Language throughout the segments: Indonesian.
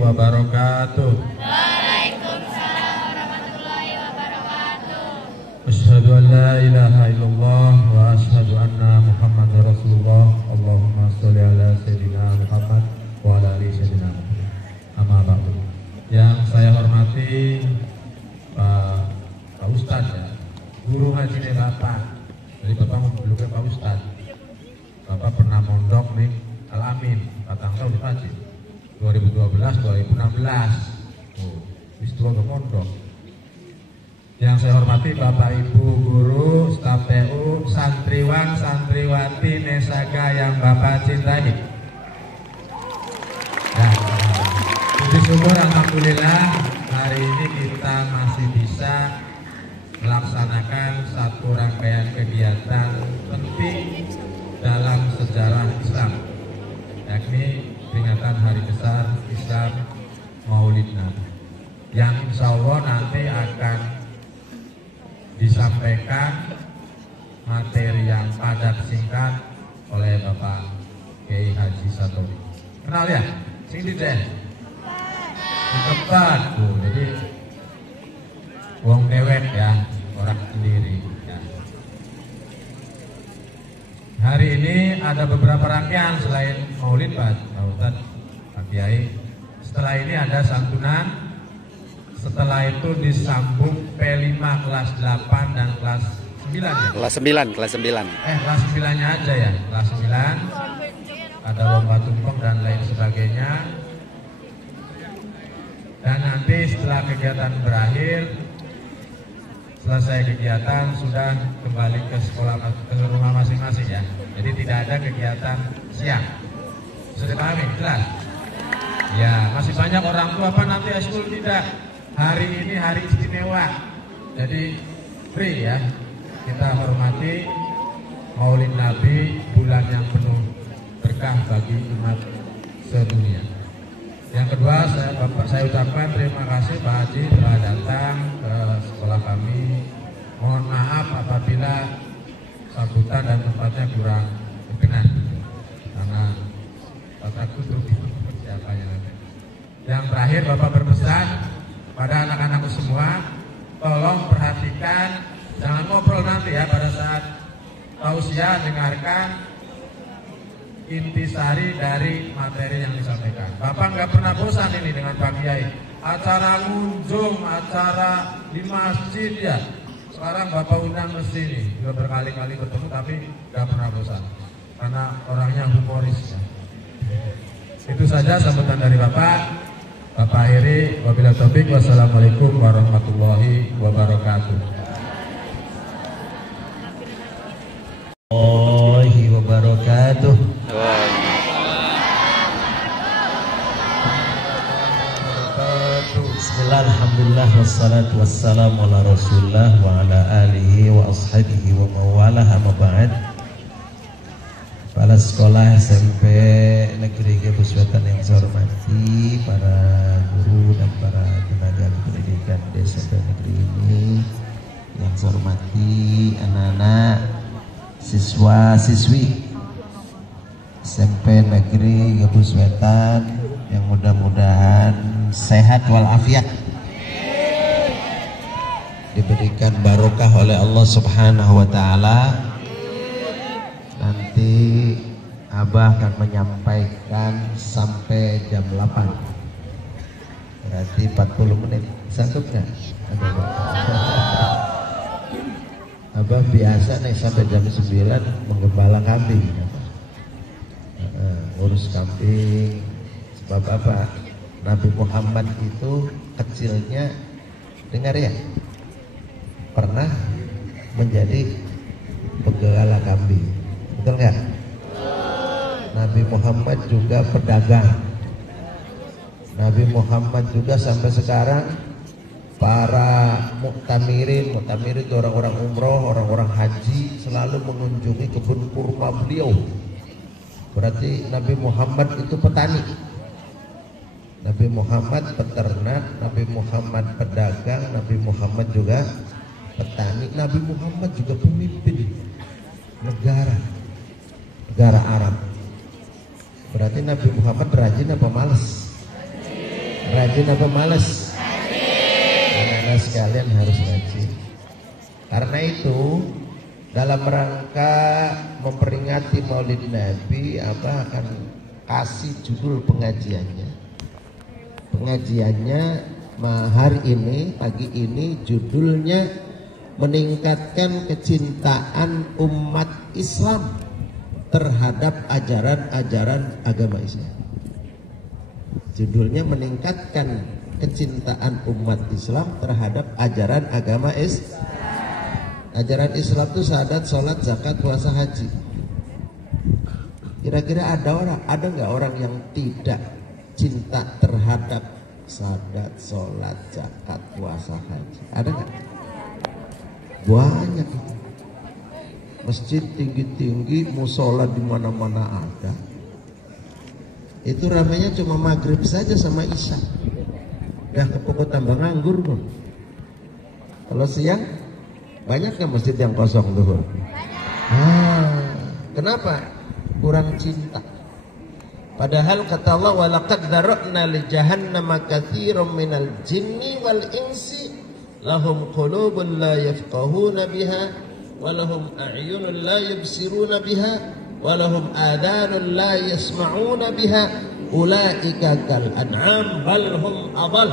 wabarakatuh. Waalaikumsalam warahmatullahi wabarakatuh. Asyhadu an la ilaha illallah wa asyhadu anna Muhammadar Rasulullah. Allahumma sholli ala sayyidina Muhammad wa ala ali sayyidina Muhammad. Amma ba'du. Yang saya hormati Pak Ustadz ya, guru ngaji nih Bapak. Jadi Bapak menjulukan Pak Ustadz. Bapak pernah mondok nih Al-Amin, Batang tahun di Pati 2012-2016. Oh, wis tua ke mondok. Yang saya hormati Bapak Ibu guru, staf TU, santriwan, santriwati Nesaga yang Bapak cintai. Nah, puji syukur alhamdulillah hari ini kita masih bisa melaksanakan satu rangkaian kegiatan penting dalam sejarah Islam, yakni peringatan Hari Besar Islam Maulid Nabi, yang insya Allah nanti akan disampaikan materi yang padat singkat oleh Bapak Kiai Haji Satori. Kenal ya? Sing di deh. Di tempat, jadi wong dewek ya, orang sendiri. Ya. Hari ini ada beberapa rangkaian selain Maulid Pak Ustadz, Pak Kiai. Setelah ini ada santunan. Setelah itu disambung P5 kelas 8 dan kelas 9 ya? Kelas 9. Kelas 9-nya aja ya, kelas 9. Ada lomba tumpeng dan lain sebagainya. Dan nanti setelah kegiatan berakhir, selesai kegiatan sudah kembali ke sekolah, ke rumah masing-masing ya. Jadi tidak ada kegiatan siang. Sudah dipahami? Jelas? Ya, masih banyak orang tua apa nanti eskul tidak. Hari ini hari istimewa. Jadi free ya. Kita hormati Maulid Nabi, bulan yang penuh berkah bagi umat sedunia. Yang kedua, saya ucapkan terima kasih Pak Haji telah datang ke sekolah kami. Mohon maaf apabila sambutan dan tempatnya kurang berkenan, karena Bapak tutup siapanya nanti. Yang terakhir, Bapak berpesan pada anak-anakku semua, tolong perhatikan, jangan ngobrol nanti ya pada saat tausiah, dengarkan intisari dari materi yang disampaikan. Bapak nggak pernah bosan ini dengan Pak Kiai. Acara ngunjung, acara di masjid ya. Sekarang Bapak undang mesti ini. Sudah berkali-kali bertemu tapi nggak pernah bosan. Karena orangnya humoris ya. Itu saja sambutan dari Bapak. Bapak akhiri, wabillahi taufiq, wassalamualaikum warahmatullahi wabarakatuh. Warahmatullahi wabarakatuh. Bismillah, alhamdulillah, wassalatu wassalamu ala rasulullah wa ala alihi wa ashabihi wa mawalah, amma ba'd. Kepala Sekolah SMP Negeri Gebus Wetan yang saya hormati, para guru dan para tenaga pendidikan di SMP negeri ini yang saya hormati, anak-anak siswa-siswi SMP Negeri Gebus Wetan yang mudah-mudahan sehat walafiat, diberikan barokah oleh Allah Subhanahu wa taala. Nanti Abah akan menyampaikan sampai jam 8. Berarti 40 menit. Sanggup nggak? Abah biasa nih sampai jam 9 menggembala kambing. Urus kambing. Sebab apa? Nabi Muhammad itu kecilnya, dengar ya, pernah menjadi penggembala kambing. Betul nggak? Nabi Muhammad juga pedagang. Nabi Muhammad juga sampai sekarang para muktamirin itu orang-orang umroh, orang-orang haji selalu mengunjungi kebun kurma beliau. Berarti Nabi Muhammad itu petani. Nabi Muhammad peternak, Nabi Muhammad pedagang, Nabi Muhammad juga petani, Nabi Muhammad juga pemimpin negara Arab. Berarti Nabi Muhammad rajin apa malas? Rajin apa males? Anak-anak sekalian harus rajin. Karena itu dalam rangka memperingati Maulid Nabi, Abah akan kasih judul pengajiannya. Pengajiannya hari ini, pagi ini judulnya meningkatkan kecintaan umat Islam terhadap ajaran-ajaran agama Islam. Judulnya meningkatkan kecintaan umat Islam terhadap ajaran agama Islam. Ajaran Islam itu syahadat, sholat, zakat, puasa, haji. Kira-kira ada nggak orang yang tidak cinta terhadap syahadat, sholat, zakat, puasa, haji? Ada nggak? Banyak itu. Masjid tinggi-tinggi, musola di mana-mana ada. Itu ramainya cuma maghrib saja sama isya. Udah kepokok tambah nganggur kok. Kalau siang banyak nggak masjid yang kosong tuh? Kenapa? Kurang cinta. Padahal kata Allah, walaqad dzara'na li jahannama katsiran minal jinni wal insi lahum qulubun la yafqahuna biha wa lahum a'yunun la yubsiruna biha wa lahum adhanun la yasma'una biha ulaika kal an'am bal hum adall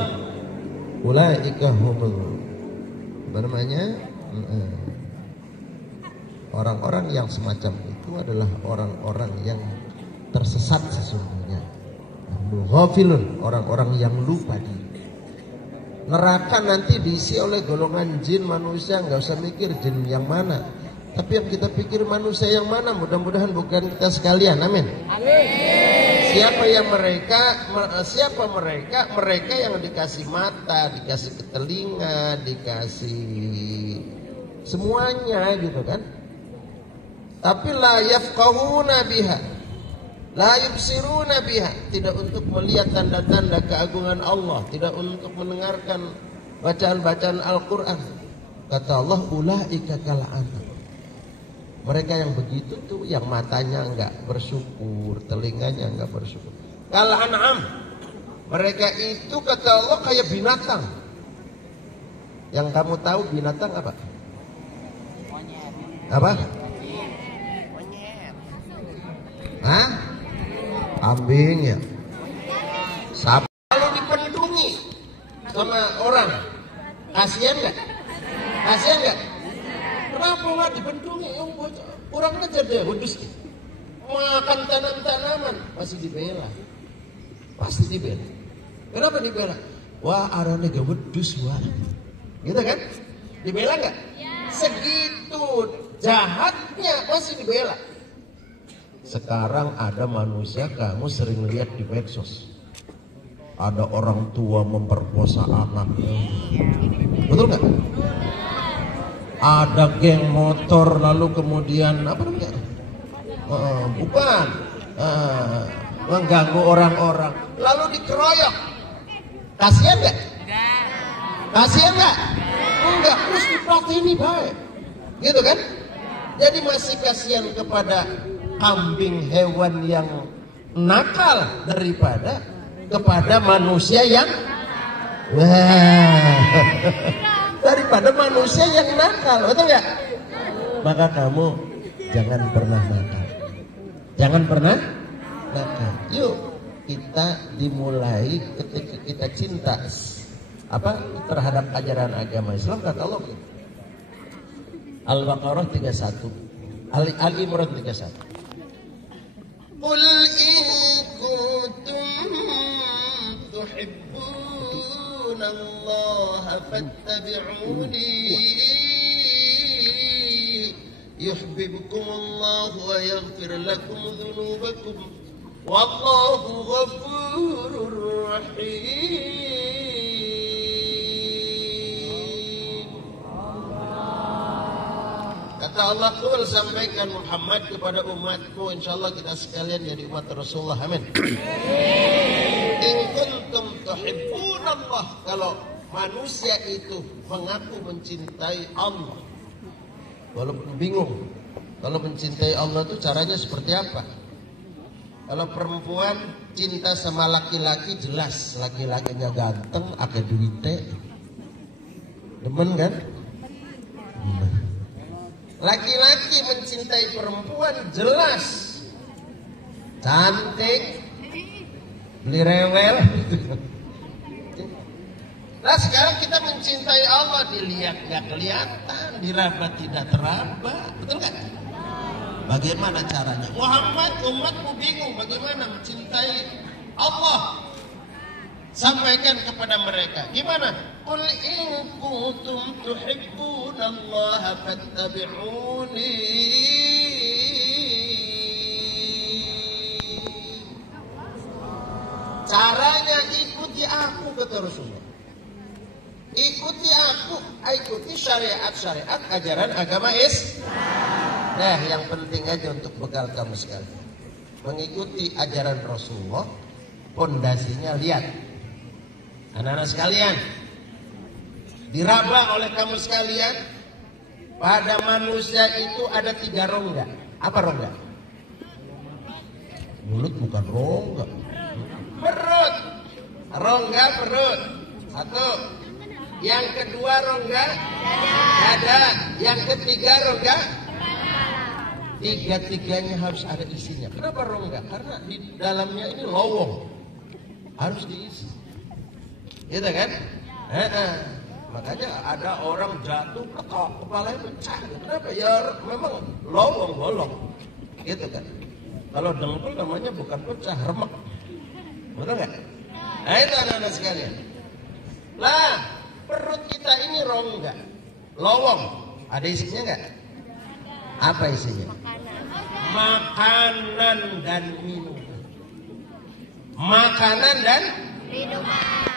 ulaika humul orang-orang yang semacam itu adalah orang-orang yang tersesat sesungguhnya. Ghafilun, orang-orang yang lupa diri. Neraka nanti diisi oleh golongan jin, manusia, nggak usah mikir jin yang mana. Tapi yang kita pikir manusia yang mana, mudah-mudahan bukan kita sekalian. Amin. Siapa mereka? Mereka yang dikasih mata, dikasih telinga, dikasih semuanya gitu kan. Tapi la yafqahuna biha, la yubsiruna biha, tidak untuk melihat tanda-tanda keagungan Allah, tidak untuk mendengarkan bacaan-bacaan Al-Quran. Kata Allah, ulaika kal an'am. Mereka yang begitu tuh, yang matanya enggak bersyukur, telinganya enggak bersyukur. Kal an'am. Mereka itu kata Allah kayak binatang. Yang kamu tahu binatang apa? Apa? Hah? Kambing ya. Sapi. Kalau dipendungi sama orang, kasihan nggak? Kasihan nggak? Kenapa nggak dipendungi? Kurang ajar dia, wedus. Makan tanam-tanaman masih dibela. Pasti dibela. Kenapa dibela? Wah, arane gak wedus wah. Gitu kan? Dibela nggak? Segitu jahatnya masih dibela. Sekarang ada manusia, kamu sering lihat di medsos, ada orang tua memperkosa anaknya. Betul nggak? Ada geng motor lalu kemudian apa namanya? Mengganggu orang-orang, lalu dikeroyok. Kasihan nggak? Kasihan nggak? Enggak, terus diprakini baik, gitu kan? Jadi masih kasihan kepada kambing, hewan yang nakal daripada kepada manusia yang daripada manusia yang nakal, betul nggak? Maka kamu jangan pernah nakal, jangan pernah nakal. Yuk kita dimulai ketika kita cinta terhadap ajaran agama Islam. Kata Allah Al-Baqarah 31, Al-Imran 31. Qul in kuntum tuhibbuna Allah fattabi'uni yuhibbukum Allah wa yaghfir lakum dhunubakum wallahu ghafurur rahim. Kata Allah, Qul sampaikan Muhammad kepada umatku, insyaallah kita sekalian jadi umat Rasulullah. Amin. In kuntum tuhibbunallah, kalau manusia itu mengaku mencintai Allah, walaupun bingung kalau mencintai Allah itu caranya seperti apa. Kalau perempuan cinta sama laki-laki jelas laki-lakinya ganteng, akeh duite. Demen kan? Laki-laki mencintai perempuan jelas cantik, beli rewel. Nah sekarang kita mencintai Allah, dilihat nggak kelihatan, diraba tidak teraba, betul nggak? Bagaimana caranya? Muhammad, umatmu bingung bagaimana mencintai Allah. Sampaikan kepada mereka. Gimana? Qul in kuntum tuhibbunallaha fattabi'uni. Caranya ikuti aku, kata Rasulullah. Ikuti aku, ikuti syariat-syariat ajaran agama Islam. Nah, yang penting aja untuk bekal kamu sekalian. Mengikuti ajaran Rasulullah, pondasinya lihat. Anak-anak sekalian, diraba oleh kamu sekalian, pada manusia itu ada 3 rongga. Apa rongga? Mulut bukan rongga. Perut. Rongga perut. 1. Yang kedua rongga dada. Yang ketiga rongga. Tiga-tiganya harus ada isinya. Kenapa rongga? Karena di dalamnya ini lowong, harus diisi. Gitu kan? Makanya ada orang jatuh kepalanya pecah. Kenapa? Ya memang lowong bolong. Gitu kan? Kalau dengkul namanya bukan pecah, remek. Betul nggak? Nah itu anak-anak sekalian. Lah perut kita ini rongga, lowong. Ada isinya nggak? Apa isinya? Makanan dan minuman. Makanan dan Minuman.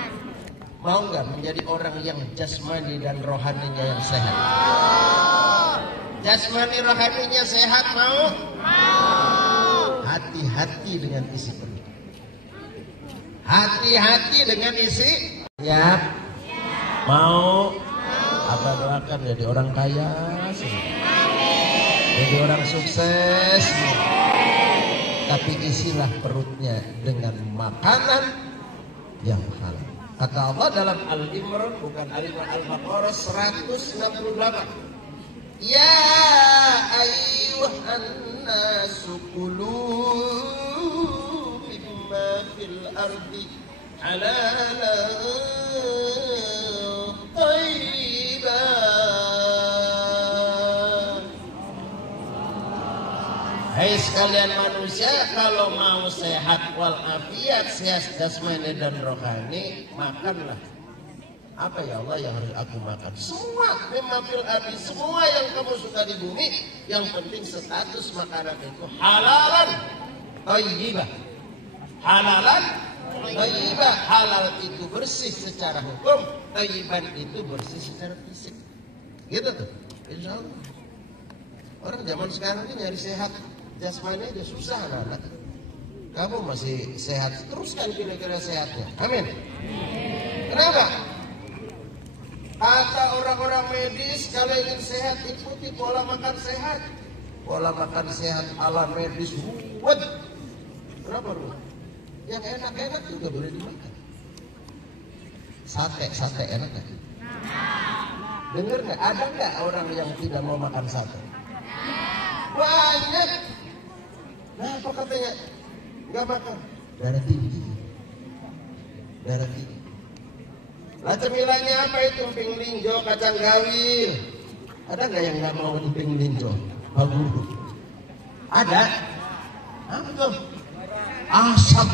mau nggak menjadi orang yang jasmani dan rohaninya yang sehat? Jasmani rohaninya sehat mau? Hati-hati dengan isi perut. Hati-hati dengan isi. Siap? Mau? Apa doakan jadi orang kaya? Jadi orang sukses. Tapi isilah perutnya dengan makanan yang halal. Kata Allah dalam Al-Imran, bukan Al-Imran, Al-Baqarah 168. Ya ayyuhan nasu kulu mimma fil ardi halalan thayyiban. Hai sekalian manusia, kalau mau sehat walafiat, sehat jasmani dan rohani, makanlah. Apa ya Allah yang harus aku makan? Semua memafil ardi, semua yang kamu suka di bumi. Yang penting status makanan itu halalan thayyibah. Halalan thayyibah. Halal itu bersih secara hukum, thayyiban itu bersih secara fisik. Gitu tuh. Insya Allah. Orang zaman sekarang ini nyari sehat jasmani aja susah, anak-anak. Kamu masih sehat, teruskan kira-kira sehatnya. Amin. Kenapa? Kata orang-orang medis, kalau ingin sehat ikuti pola makan sehat. Pola makan sehat ala medis ruwet. Kenapa ruwet? Yang enak-enak juga boleh dimakan. Sate enak gak? Dengar gak? Ada gak orang yang tidak mau makan sate? Banyak. Nah apa katanya? Gak makan. Darah tinggi. Darah tinggi. Lah cemilannya apa itu? Emping linjo, kacang gawil. Ada nggak yang nggak mau emping linjo? Bagus. Ada? Apa tuh? Asam.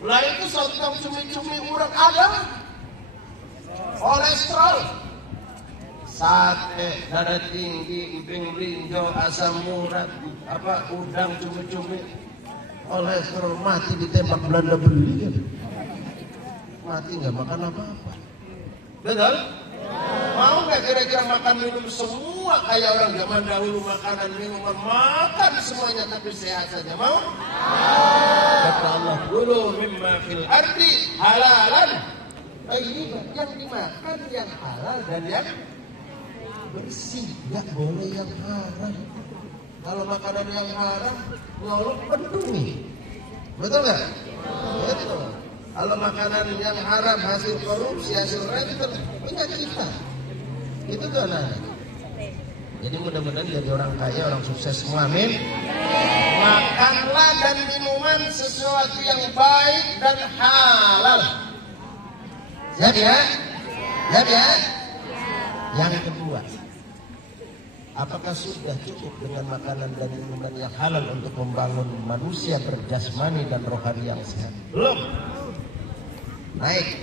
Lah itu sontong cumi-cumi urang ada. Kolesterol. Sate, darah tinggi, emping linjo, asam urat, apa udang cumi-cumi. Kolesterol mati ditembak Belanda beli. Mati nggak makan apa-apa. Betul? Mau nggak kira-kira makan minum semua kayak orang zaman dahulu, makanan minuman makan semuanya tapi sehat saja? Mau? Kata Allah, kulu mimma fil ardi halalan thayyiban. Yang dimakan yang halal dan yang bersih, nggak boleh yang haram. Kalau makanan yang haram, ngolok peduli. Betul nggak? Betul. Kalau makanan yang haram hasil korupsi, hasil racun, punya kita. Itu tuh anak-anak. Jadi mudah-mudahan jadi orang kaya, orang sukses semua. Amin. Makanlah dan minuman sesuatu yang baik dan halal. Siap ya? Siap ya? Yang kedua, apakah sudah cukup dengan makanan dan minuman yang halal untuk membangun manusia berjasmani dan rohani yang sehat? Belum. Naik.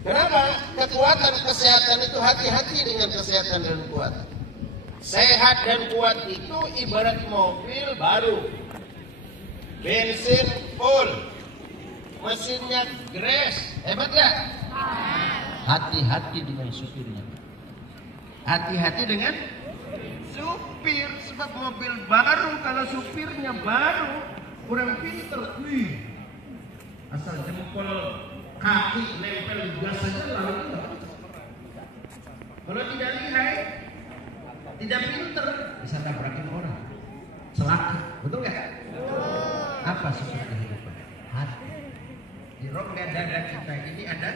Kenapa? Kekuatan kesehatan itu, hati-hati dengan kesehatan dan kuat. Sehat dan kuat itu ibarat mobil baru, bensin full, mesinnya gres, hebat gak? Hati-hati dengan supirnya. Hati-hati dengan supir, sebab mobil baru kalau supirnya baru kurang pinter, asal jempol kaki nempel di gas saja lalu. Kalau tidak lihai, tidak pinter, bisa tabrakin orang, celaka, betul nggak? Apa sifat kehidupan? Hati. Di rongga dada kita ini ada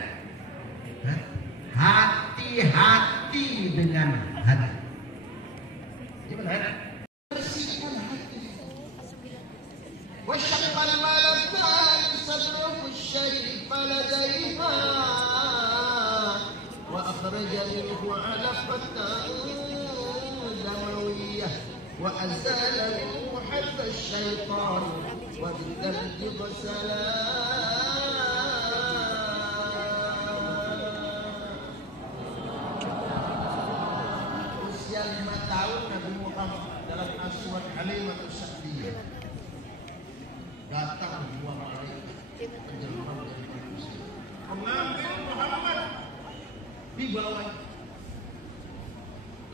hati-hati dengan hati. Gimana? Bersihkan hati. Wasyaqqal malakal sadruhu syarif ladaiha wa akhraja minhu 'alaqatan damawiyah wa azala minhu hatta syaitan wa bidalji salam. Usia 5 tahun Nabi Muhammad dalam aswad Halimah Sa'diyah datang dua malaikat penjelma dari manusia mengambil Muhammad di bawah.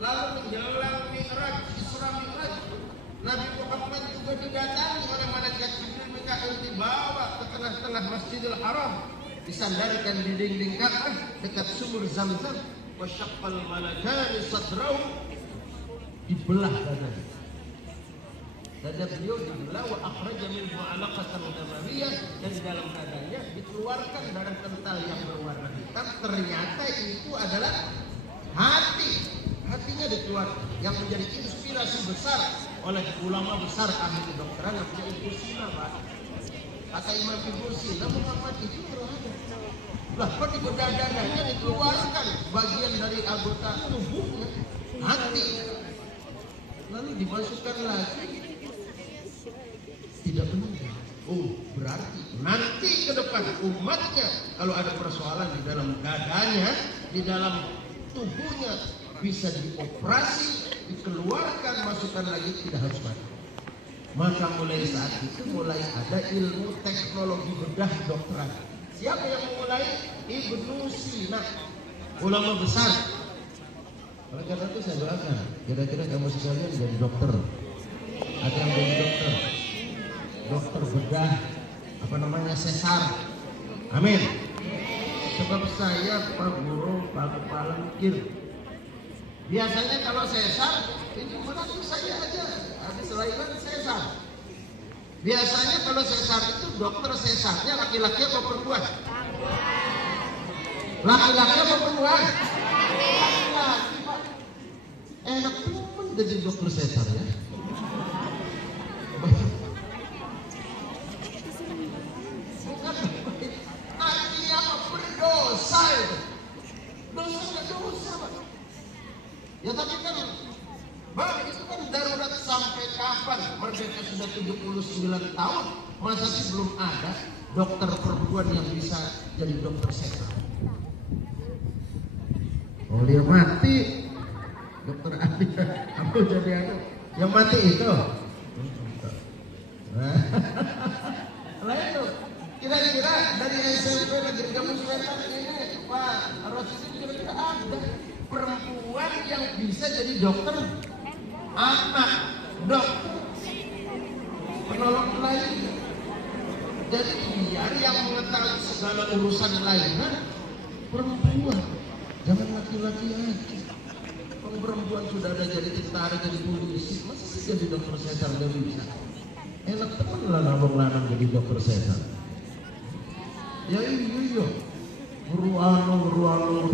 Lalu menjelang Mi'raj, Isra Mi'raj, Nabi Muhammad juga didatangi oleh malaikat Jibril Mikail, dibawa ke tengah-tengah Masjidil Haram, disandarkan di dinding Ka'bah dekat sumur Zamzam. Wasyaqqal malakani sadrahu, dibelah dadanya. Dada beliau dibelah, wa akhraja minhu 'alaqatan damawiyah, dan di dalam dadanya dikeluarkan darah kental yang berwarna hitam. Ternyata itu adalah hati. Hatinya dikeluarkan, yang menjadi inspirasi besar oleh ulama besar ahli kedokteran yang punya Ibnu Sina, Pak. Kata Imam Ibnu Sina, Muhammad itu berada. Lah, kok di dadanya dikeluarkan bagian dari anggota tubuhnya, hati. Lalu dimasukkan lagi. Tidak benar. Oh, berarti nanti ke depan umatnya kalau ada persoalan di dalam dadanya, di dalam tubuhnya, bisa dioperasi, dikeluarkan, masukkan lagi, tidak harus mati. Maka mulai saat itu mulai ada ilmu teknologi bedah dokteran. Siapa yang memulai? Ibnu Sina, ulama besar. Oleh karena itu saya doakan, kira-kira kamu sekalian jadi dokter. Ada yang jadi dokter, dokter bedah, apa namanya, sesar. Amin. Sebab saya Pak Guru, Pak Kepala mikir, biasanya kalau sesar, ini menantu saya aja, habis lahiran sesar. Biasanya kalau sesar itu dokter sesarnya laki-laki atau perempuan? Laki-laki atau perempuan? Laki-laki, Pak. Enak pun jadi dokter sesar ya. Artinya apa? Berdosa itu. Dosa, Pak. Ya tapi kan, Bang, itu kan darurat sampai kapan? Merdeka sudah 79 tahun, masa sih belum ada dokter perempuan yang bisa jadi dokter sesar? Oh, dia mati, dokter ahli, kamu jadi aku yang mati itu. Nah itu, kira-kira dari SMP Negeri Gamus Wetan ini, Pak Rosidin, kira-kira ada perempuan yang bisa jadi dokter anak, dokter penolong lain. Jadi biar yang mengetahui segala urusan lainnya perempuan, jangan laki-laki aja. perempuan sudah ada jadi tentara, jadi polisi, masa sih jadi dokter Cesar gak bisa? Enak temen lah lanang jadi dokter Cesar. Ya iya, ruang.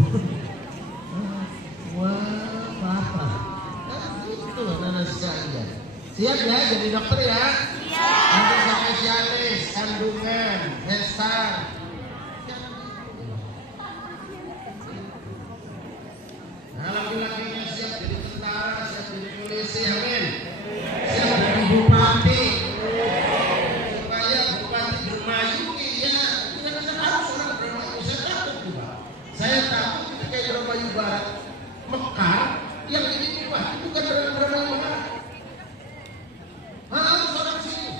Wah, apa? Nah, gitu anak sekalian. Siap ya jadi dokter ya? Siap. Nanti spesialis kandungan, sesar. Nah, laki-lakinya siap jadi tentara, siap jadi polisi, amin. Siap jadi bupati. Supaya bupati bermayungi, ya. Kita harus orang bermayu. Saya takut juga. Saya takut ketika Indramayu Barat Mekar yang jadi bupati bukan orang Indramayu Barat. Harus orang sini.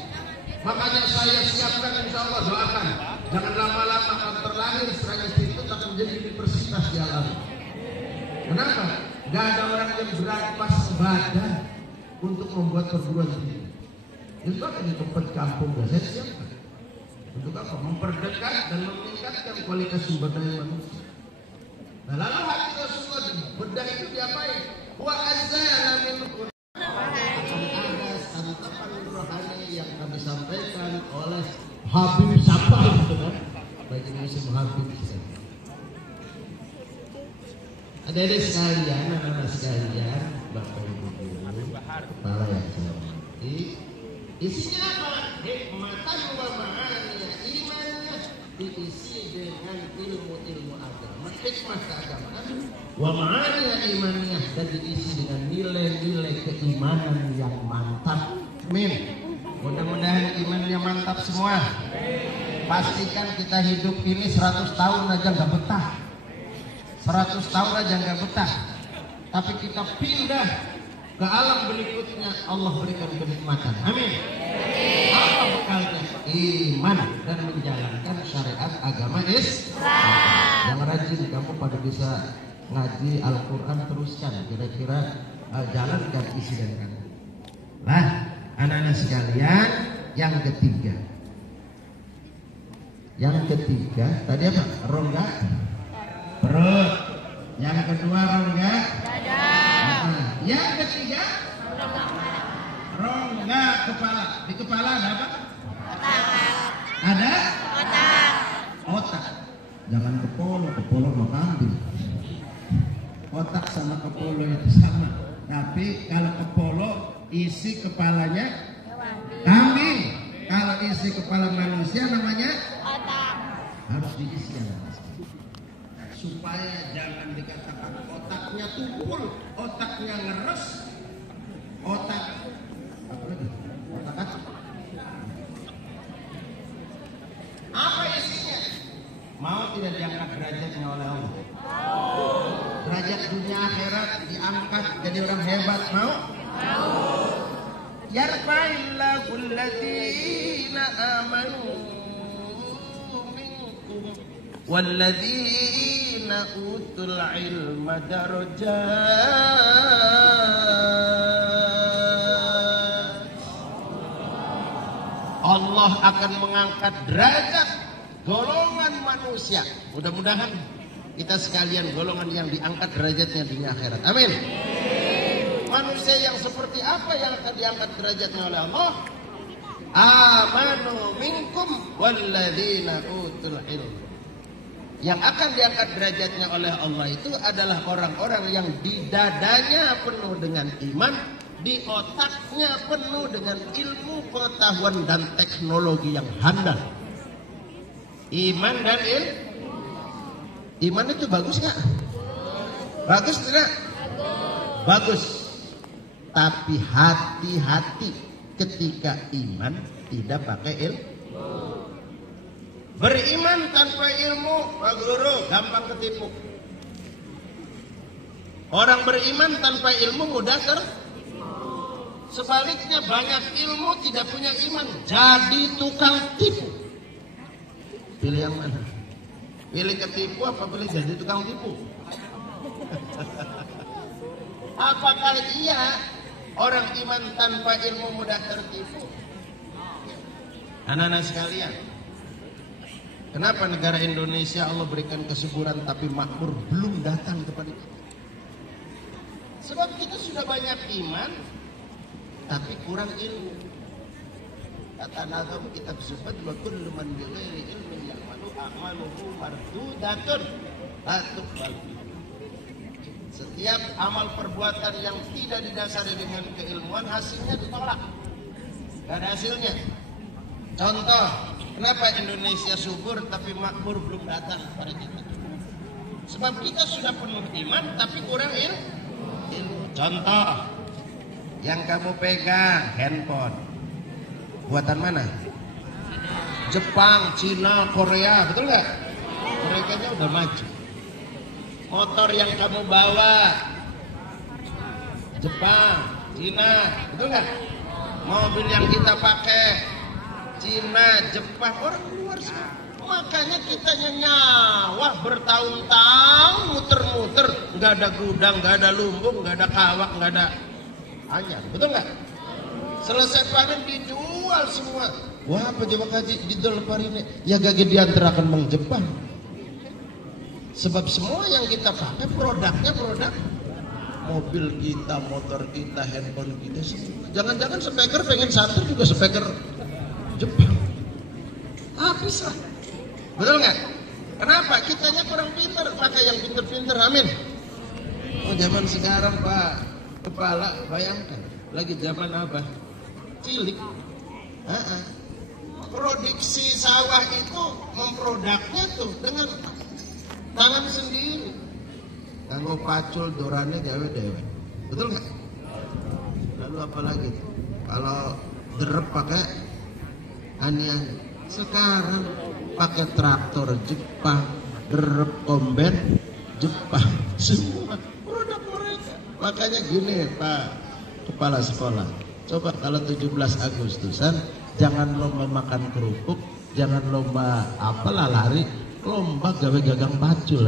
Makanya saya siapkan, insya Allah doakan. Jangan lama-lama akan terlahir setelah itu akan menjadi universitas di alam. Kenapa? Gak ada orang yang berampas badan untuk membuat perguruan tinggi. Itu akan di tempat kampung saya siapkan. Untuk apa? Memperdekat dan meningkatkan kualitas sumber daya manusia. Nah, lalu hati Rasulullah bedah itu diapain? Wa azzala minkum. Ada santapan rohani yang kami sampaikan oleh Habib Sabah, gitu kan? Bagi musim Habib. Adik-adik sekalian, anak-anak sekalian, Bapak Ibu guru, kepala yang saya hormati, isinya apa? Hikmatan wa ma'aniyah, imannya diisi dengan ilmu-ilmu agama, hikmah keagamaan, wa ma'aniyah imaniyah, dan diisi dengan nilai-nilai keimanan yang mantap. Amin. Mudah-mudahan imannya mantap semua. Pastikan kita hidup ini 100 tahun aja nggak betah. 100 tahun aja nggak betah, tapi kita pindah ke alam berikutnya, Allah berikan kenikmatan. Amin. Apa bekalnya? Iman dan menjalankan syariat agama Islam. Yang rajin kamu pada bisa ngaji Al-Quran teruskan, kira-kira jalankan isi dan kata. Nah, anak-anak sekalian, yang ketiga tadi apa? Rongga perut. Yang kedua rongga dada. Yang ketiga rongga kepala. Di kepala ada apa? Otak. Ada? Otak. Jangan kepolo mau kambing. Otak sama kepolo itu sama. Tapi kalau kepolo isi kepalanya kambing. Kalau isi kepala manusia namanya otak. Harus diisi ya, supaya jangan dikatakan otaknya tumpul, otaknya ngeres, otak apa isinya? Mau tidak diangkat derajatnya oleh Allah? Derajat dunia akhirat diangkat jadi orang hebat, mau? Yarfa'illahu alladzina amanu minkum walladzina utul ilma darajat. Allah akan mengangkat derajat golongan manusia. Mudah-mudahan kita sekalian golongan yang diangkat derajatnya di dunia akhirat. Amin. Manusia yang seperti apa yang akan diangkat derajatnya oleh Allah? Amanu minkum walladzina utul ilm. Yang akan diangkat derajatnya oleh Allah itu adalah orang-orang yang di dadanya penuh dengan iman, di otaknya penuh dengan ilmu, pengetahuan dan teknologi yang handal. Iman dan ilmu. Iman itu bagus nggak? Bagus tidak? Bagus. Tapi hati-hati ketika iman tidak pakai ilmu. Beriman tanpa ilmu, Pak Guru, gampang ketipu. Orang beriman tanpa ilmu mudah sebaliknya banyak ilmu tidak punya iman, jadi tukang tipu. Pilih yang mana? Pilih ketipu apa pilih jadi tukang tipu? Apakah iya orang iman tanpa ilmu mudah tertipu? Anak-anak sekalian, kenapa negara Indonesia Allah berikan kesuburan tapi makmur belum datang kepada kita? Sebab kita sudah banyak iman, tapi kurang ilmu. Kata Nazam kitab Zuhud, wa kullu man bi ghairi ilmin ya'malu a'maluhu mardudatun la tuqbal. Setiap amal perbuatan yang tidak didasari dengan keilmuan, hasilnya ditolak. Gak ada hasilnya. Contoh, kenapa Indonesia subur tapi makmur belum datang pada kita? Sebab kita sudah penuh iman tapi kurang ilmu. Contoh, yang kamu pegang handphone, buatan mana? Jepang, Cina, Korea, betul nggak? Mereka udah maju. Motor yang kamu bawa, Jepang, Cina, betul nggak? Mobil yang kita pakai, Cina, Jepang, orang luar semua. Makanya kitanya nyawa bertahun-tahun muter-muter, nggak ada gudang, nggak ada lumbung, nggak ada kawak, nggak ada anyar, betul nggak? Selesai panen dijual semua. Wah, pejabat haji didol ini ya gak diantarakan Bang Jepang. Sebab semua yang kita pakai produknya produk mobil kita, motor kita, handphone kita semua. Jangan-jangan speaker pengen satu juga speaker Jepang. Habis lah. Betul nggak? Kenapa? Kitanya kurang pintar, pakai yang pintar-pintar. Amin. Oh, zaman sekarang Pak Kepala, bayangkan lagi zaman apa? Cilik. Produksi sawah itu memproduknya tuh dengan tangan sendiri. Kanggo pacul dorane gawe dewe. Betul nggak? Lalu apa lagi? Kalau derep pakai anian. Sekarang pakai traktor Jepang, derep komben Jepang, semua produk mereka. Makanya gini Pak Kepala Sekolah, coba kalau 17 Agustusan jangan lomba makan kerupuk, jangan lomba apalah lari, lomba gawe gagang pacul.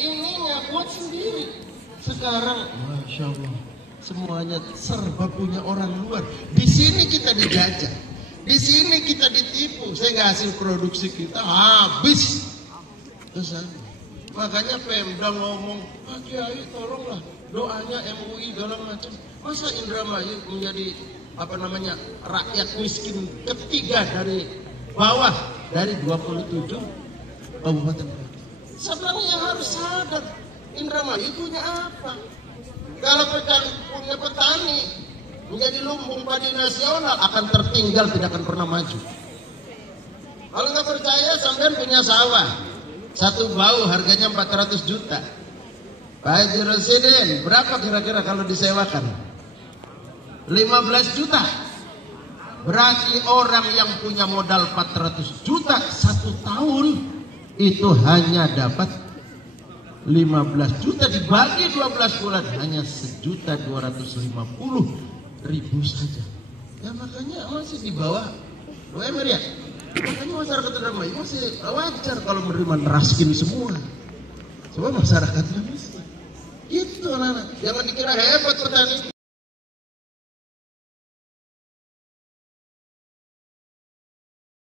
Ini nggak buat sendiri. Sekarang, masya Allah, semuanya serba punya orang luar. Di sini kita dijajah, di sini kita ditipu, sehingga hasil produksi kita habis. Terus makanya Pemda ngomong, Pak Kiai tolonglah doanya MUI segala macam. Masa Indramayu menjadi rakyat miskin ketiga dari bawah dari 27 kabupaten. Sebenarnya harus sadar Indramayu punya apa? Kalau punya petani menjadi lumbung padi nasional akan tertinggal, tidak akan pernah maju. Kalau nggak percaya, sampean punya sawah satu bau harganya 400 juta. Pak Haji Rosidin, berapa kira-kira kalau disewakan? 15 juta. Berarti orang yang punya modal 400 juta satu tahun itu hanya dapat 15 juta dibagi 12 bulan hanya 1.250.000 saja. Ya makanya masih di bawah UMR ya. Makanya masyarakat Indramayu masih wajar kalau menerima neraskin semua. Coba masyarakatnya miskin. Itu anak-anak. Jangan dikira hebat petani.